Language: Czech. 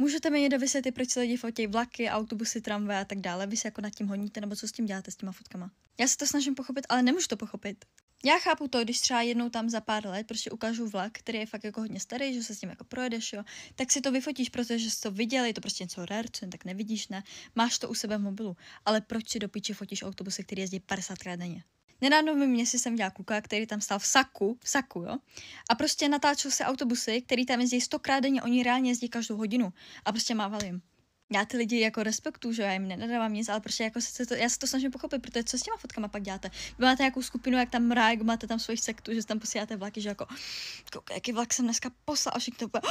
Můžete mi někdo vysvětlit, proč se lidi fotí vlaky, autobusy, tramvaje a tak dále? Vy se jako nad tím honíte, nebo co s tím děláte, s těma fotkama? Já se to snažím pochopit, ale nemůžu to pochopit. Já chápu to, když třeba jednou tam za pár let prostě ukážu vlak, který je fakt jako hodně starý, že se s tím jako projedeš, jo, tak si to vyfotíš, protože jsi to viděl, je to prostě něco rare, co jen tak nevidíš, ne? Máš to u sebe v mobilu, ale proč si do piči fotíš autobusy, který jezdí 50krát denně? Nedávno v měsíci jsem dělala kluka, který tam stál v saku, jo. A prostě natáčel se autobusy, který tam jezdí 100krát denně, oni reálně jezdí každou hodinu a prostě mávali jim. Já ty lidi jako respektuju, že já jim nenadávám nic, ale prostě jako já se to snažím pochopit, protože co s těma fotkama pak děláte? Vy máte nějakou skupinu, jak tam mrák, máte tam svoji sektu, že tam posíláte vlaky, že jako koukej, jaký vlak jsem dneska poslal a všichni to úplně